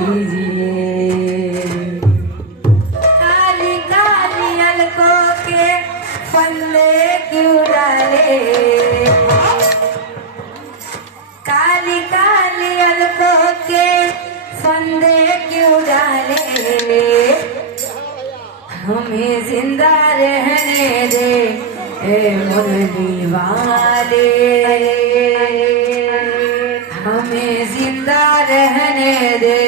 लीजिए। काली काली अलकों के फंदे क्यों डाले, काली काली अलकों के फंदे क्यों डाले, हमें जिंदा रहने दे ए मुरली वाले, हमें जिंदा रहने दे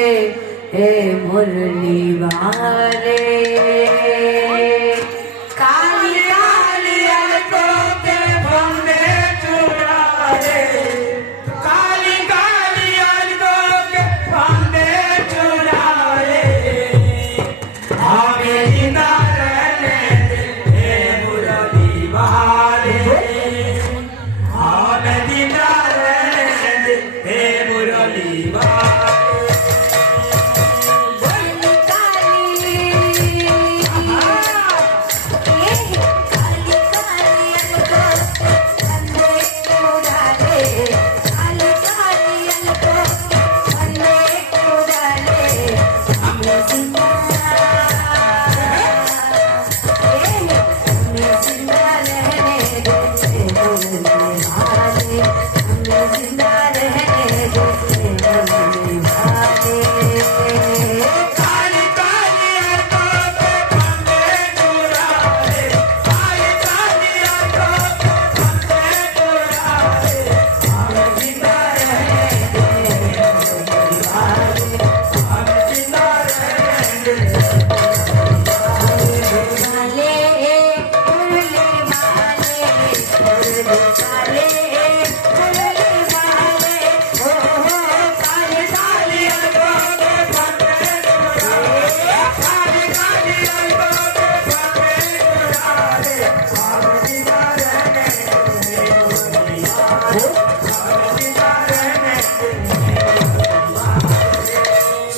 ए मुरली वाले। काली काली अलकों के फंदे चुरा ले, काली काली अलकों के फंदे चुरा ले, हमें जिंदा रहने दे ए मुरली वाले, हमें जिंदा रहने दे ए मुरली वाले।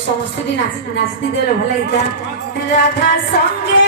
সমস্ত দিন নাচতে দিলে ভালো লাগতো রাধা সঙ্গে